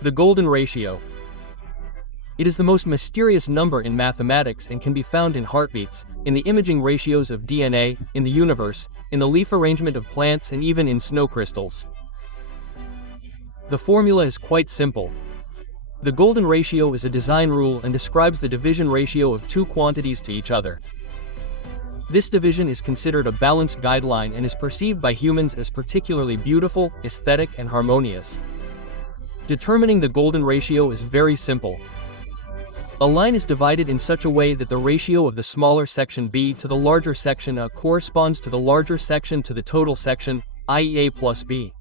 The golden ratio. It is the most mysterious number in mathematics and can be found in heartbeats, in the imaging ratios of DNA, in the universe, in the leaf arrangement of plants, and even in snow crystals. The formula is quite simple. The golden ratio is a design rule and describes the division ratio of two quantities to each other. This division is considered a balanced guideline and is perceived by humans as particularly beautiful, aesthetic, and harmonious. Determining the golden ratio is very simple. A line is divided in such a way that the ratio of the smaller section b to the larger section a corresponds to the larger section to the total section, i.e. a plus b.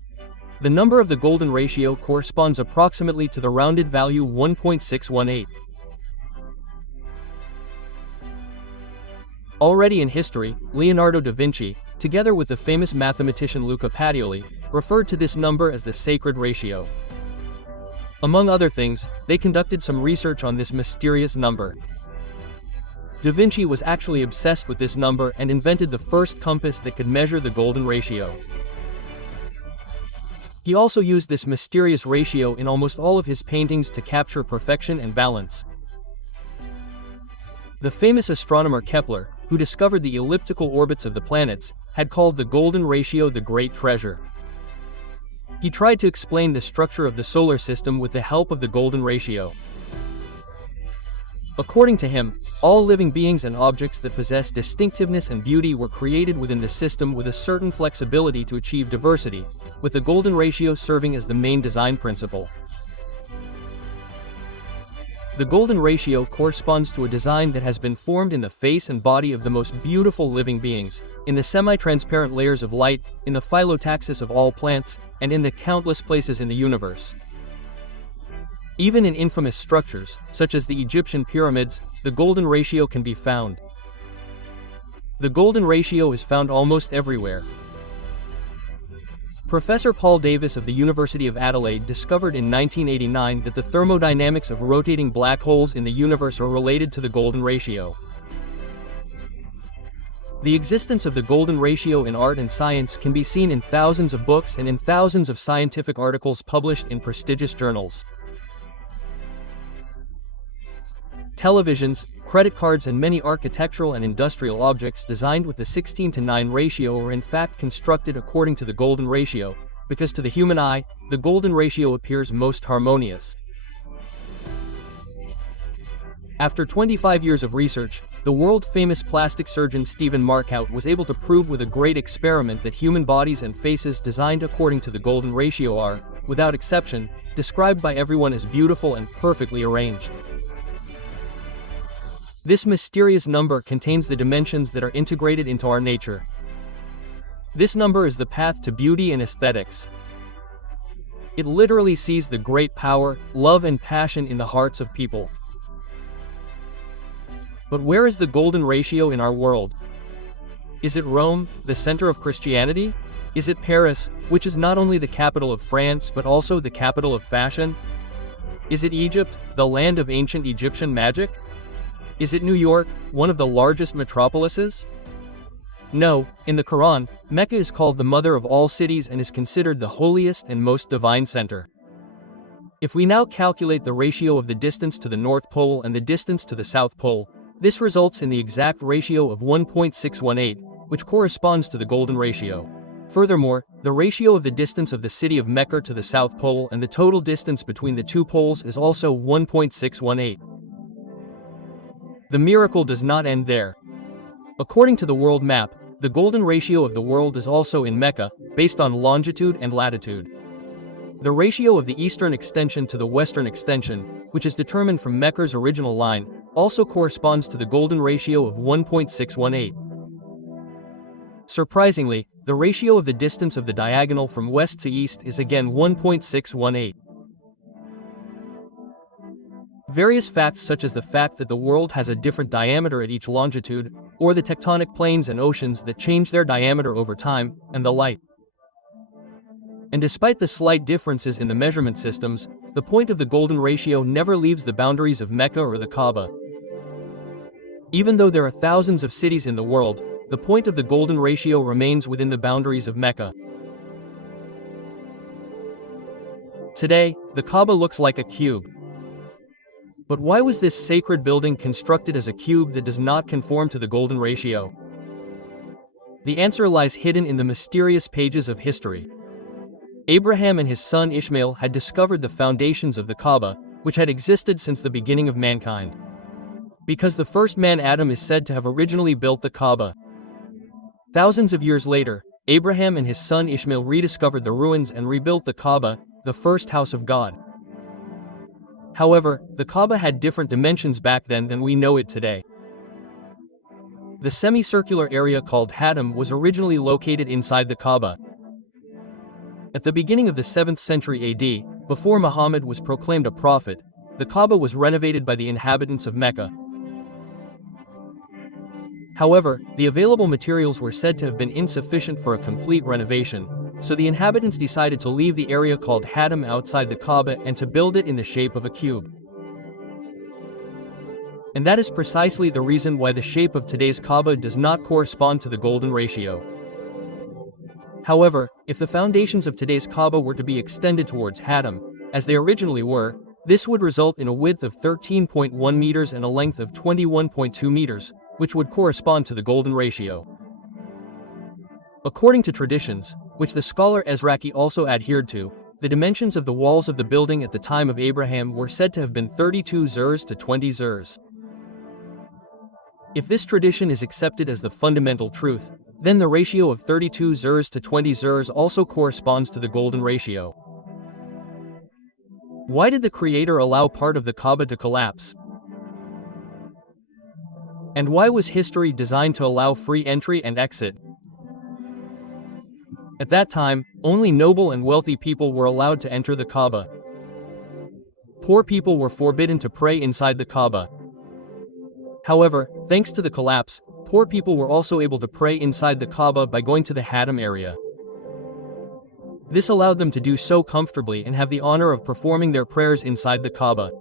The number of the golden ratio corresponds approximately to the rounded value 1.618. Already in history, Leonardo da Vinci, together with the famous mathematician Luca Pacioli, referred to this number as the sacred ratio. Among other things, they conducted some research on this mysterious number. Da Vinci was actually obsessed with this number and invented the first compass that could measure the golden ratio. He also used this mysterious ratio in almost all of his paintings to capture perfection and balance. The famous astronomer Kepler, who discovered the elliptical orbits of the planets, had called the golden ratio the great treasure. He tried to explain the structure of the solar system with the help of the golden ratio. According to him, all living beings and objects that possess distinctiveness and beauty were created within the system with a certain flexibility to achieve diversity, with the golden ratio serving as the main design principle. The golden ratio corresponds to a design that has been formed in the face and body of the most beautiful living beings, in the semi-transparent layers of light, in the phyllotaxis of all plants, and in the countless places in the universe. Even in infamous structures, such as the Egyptian pyramids, the golden ratio can be found. The golden ratio is found almost everywhere. Professor Paul Davies of the University of Adelaide discovered in 1989 that the thermodynamics of rotating black holes in the universe are related to the golden ratio. The existence of the golden ratio in art and science can be seen in thousands of books and in thousands of scientific articles published in prestigious journals. Televisions, credit cards, and many architectural and industrial objects designed with the 16:9 ratio are in fact constructed according to the golden ratio, because to the human eye, the golden ratio appears most harmonious. After 25 years of research, the world-famous plastic surgeon Stephen Markout was able to prove with a great experiment that human bodies and faces designed according to the golden ratio are, without exception, described by everyone as beautiful and perfectly arranged. This mysterious number contains the dimensions that are integrated into our nature. This number is the path to beauty and aesthetics. It literally sees the great power, love, and passion in the hearts of people. But where is the golden ratio in our world? Is it Rome, the center of Christianity? Is it Paris, which is not only the capital of France but also the capital of fashion? Is it Egypt, the land of ancient Egyptian magic? Is it New York, one of the largest metropolises? No, in the Quran, Mecca is called the mother of all cities and is considered the holiest and most divine center. If we now calculate the ratio of the distance to the North Pole and the distance to the South Pole, this results in the exact ratio of 1.618, which corresponds to the golden ratio. Furthermore, the ratio of the distance of the city of Mecca to the South Pole and the total distance between the two poles is also 1.618. The miracle does not end there. According to the world map, the golden ratio of the world is also in Mecca, based on longitude and latitude. The ratio of the eastern extension to the western extension, which is determined from Mecca's original line, also corresponds to the golden ratio of 1.618. Surprisingly, the ratio of the distance of the diagonal from west to east is again 1.618. Various facts such as the fact that the world has a different diameter at each longitude, or the tectonic planes and oceans that change their diameter over time, and the like. And despite the slight differences in the measurement systems, the point of the golden ratio never leaves the boundaries of Mecca or the Kaaba. Even though there are thousands of cities in the world, the point of the golden ratio remains within the boundaries of Mecca. Today, the Kaaba looks like a cube. But why was this sacred building constructed as a cube that does not conform to the golden ratio? The answer lies hidden in the mysterious pages of history. Abraham and his son Ishmael had discovered the foundations of the Kaaba, which had existed since the beginning of mankind. Because the first man Adam is said to have originally built the Kaaba. Thousands of years later, Abraham and his son Ishmael rediscovered the ruins and rebuilt the Kaaba, the first house of God. However, the Kaaba had different dimensions back then than we know it today. The semicircular area called Hatim was originally located inside the Kaaba. At the beginning of the 7th century AD, before Muhammad was proclaimed a prophet, the Kaaba was renovated by the inhabitants of Mecca. However, the available materials were said to have been insufficient for a complete renovation, so the inhabitants decided to leave the area called Hatim outside the Kaaba and to build it in the shape of a cube. And that is precisely the reason why the shape of today's Kaaba does not correspond to the golden ratio. However, if the foundations of today's Kaaba were to be extended towards Hatim, as they originally were, this would result in a width of 13.1 meters and a length of 21.2 meters, which would correspond to the golden ratio. According to traditions, which the scholar Ezraki also adhered to, the dimensions of the walls of the building at the time of Abraham were said to have been 32 zurs to 20 zurs. If this tradition is accepted as the fundamental truth, then the ratio of 32 zurs to 20 zurs also corresponds to the golden ratio. Why did the Creator allow part of the Kaaba to collapse? And why was history designed to allow free entry and exit? At that time, only noble and wealthy people were allowed to enter the Kaaba. Poor people were forbidden to pray inside the Kaaba. However, thanks to the collapse, poor people were also able to pray inside the Kaaba by going to the Hatim area. This allowed them to do so comfortably and have the honor of performing their prayers inside the Kaaba.